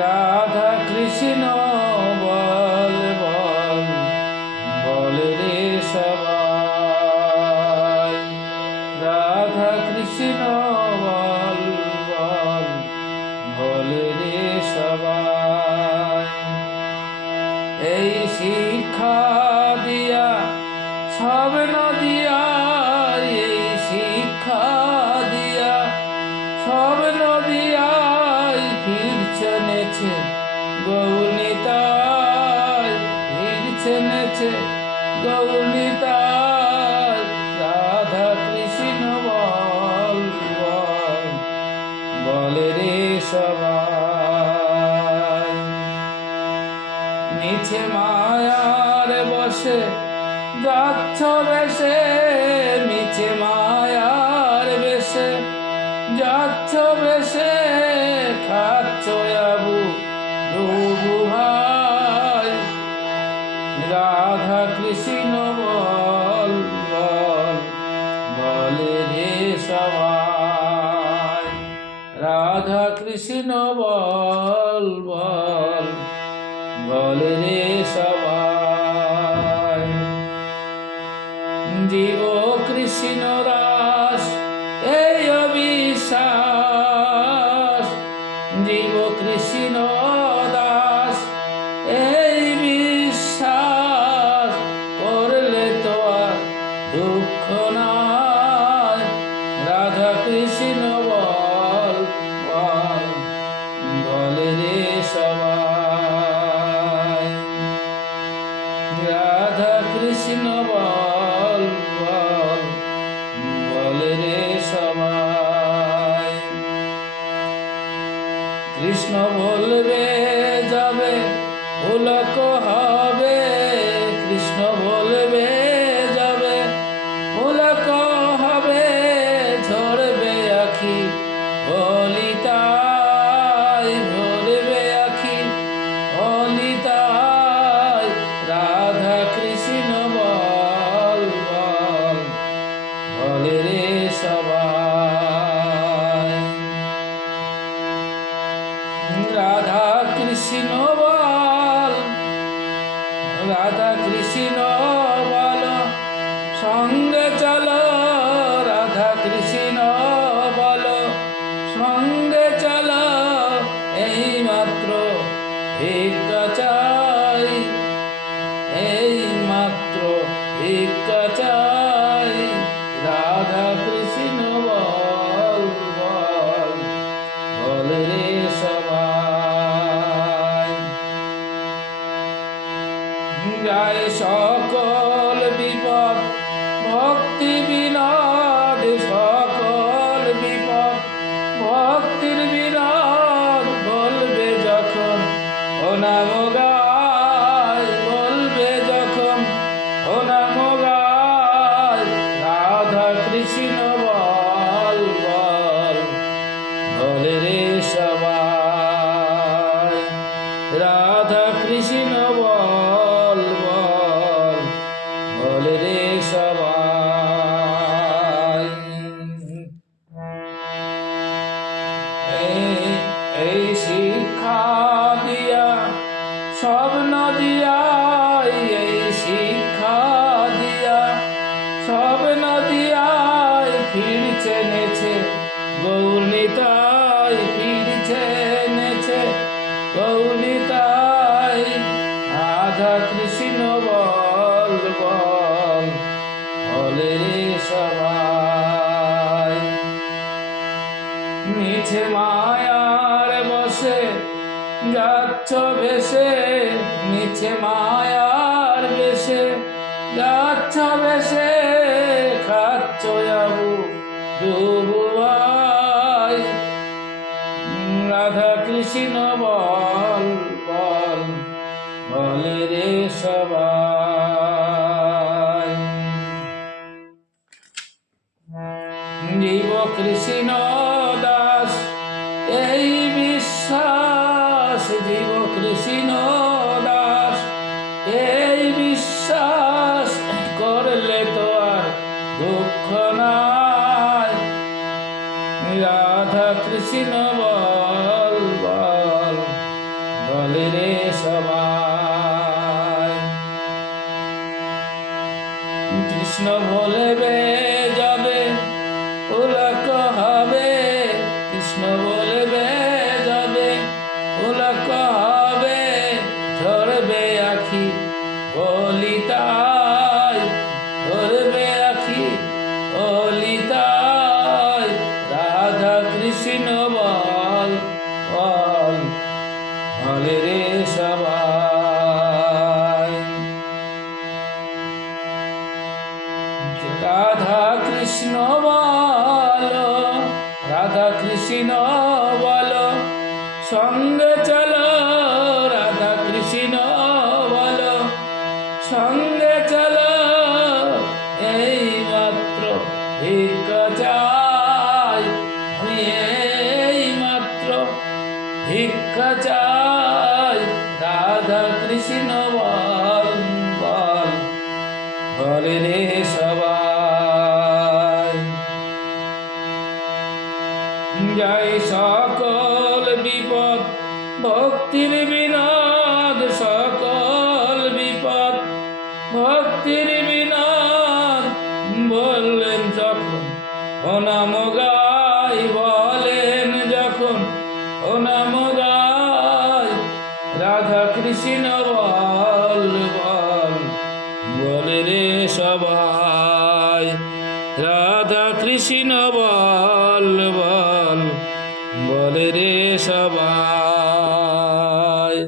রাধা কৃষ্ণ বল বল বল রে সবাই। রাধা কৃষ্ণ বল বল বল রে সবাই। এই শিক্ষা দিয়া সব নদিয়া, এই শিক্ষা দিয়া সব নদিয়ায় ফিরছে নেছে গৌরনিতাই, ফিরছে নেছে গৌরনিতাই। রাধা কৃষ্ণ বল বল বল রে সবাই। মিছে মায়ার বসে যাচ্ছ বেশে, মিছে মায়ার বেশে যাচ্ছ বেশে, খাচ্ছ আবু ডুবু ভাই। রাধা কৃষ্ণ বল বল বল রে সবাই। রাধা কৃষ্ণ বল বল বল রে সবাই। জীব কৃষ্ণ দাস এই অবিশ্বাস, জীব কৃষ্ণ দাস এই বিশ্বাস, করলে তো আর দুঃখ নাই। রাধা কৃষ্ণ বল বল বল রে সবাই। রাধা কৃষ্ণ বল বল বল রে সবাই। কৃষ্ণ বলবে যাবে পুলক হবে, কৃষ্ণ বলবে যাবে পুলক হবে, ঝরবে আখি হলিতাই, ঝরবে আখি হলিতাই। রাধা কৃষ্ণ বল বল বল রে সবাই। রাধা কৃষ্ণ বল, রাধা কৃষ্ণ বল সঙ্গে চলো, রাধা কৃষ্ণ বল সঙ্গে চলো। এই মাত্র ভিক্ষা চাই, এই মাত্র ভিক্ষা চাই। রাধা কৃষ্ণ বল বল বল রে সবাই। যায় সকল বিপদ ভক্তি বিনোদ, সকল বিপদ ভক্তির বিনোদ। বলবে যখন ও নাম গায়, বলবে যখন ও নাম গায়। রাধা কৃষ্ণ বল বল বল রে সবাই। রাধা কৃষ্ণ বল বল বল রে সবাই। এই শিক্ষা দিয়া সব নদিয়ায়, এই শিক্ষা দিয়া সব নদিয়ায় ফিরছে নেছে গৌরনিতাই, ফিরছে নেছে গৌরনিতাই। রাধা কৃষ্ণ বল বল বল রে সবাই। মিছে মায়ার বসে যাচ্ছ ভেসে, মিছে মায়ার বেশে যাচ্ছ ভেসে, খাচ্ছ আবু ডুবু ভাই। রাধা কৃষ্ণ বল বল বল রে সবাই। জীব কৃষ্ণ দাস এই বিশ্বাস, জীব কৃষ্ণ দাস এই বিশ্বাস, করলে তো আর দুঃখ নাই। রাধা কৃষ্ণ বল বল কৃষ্ণ বলবে যাবে পুলক হবে, কৃষ্ণ বলবে যাবে পুলক হবে, ধরবে আখি বলিতাই, ধরবে আখি বলিতাই, রাধা কৃষ্ণ বল বল বলে রে সবাই। রাধা কৃষ্ণ বলো, রাধা কৃষ্ণ বলো, সঙ্গে চলো, রাধা কৃষ্ণ বলো, সঙ্গে চলো, এই মাত্র ভিক্ষা চাই, আমি এই মাত্র ভিক্ষা চাই, রাধা কৃষ্ণ বল বল বলে রে সবাই। যাই সকল বিপদ ভক্তির বিনোদ, সকল বিপদ ভক্তির বিনোদ, বললেন যখন ও নাম গাই, বলেন যখন ও নাম গাই, রাধা কৃষ্ণ বল বল বলে রে সবাই, রাধা কৃষ্ণ বল বল বলে রে সবাই।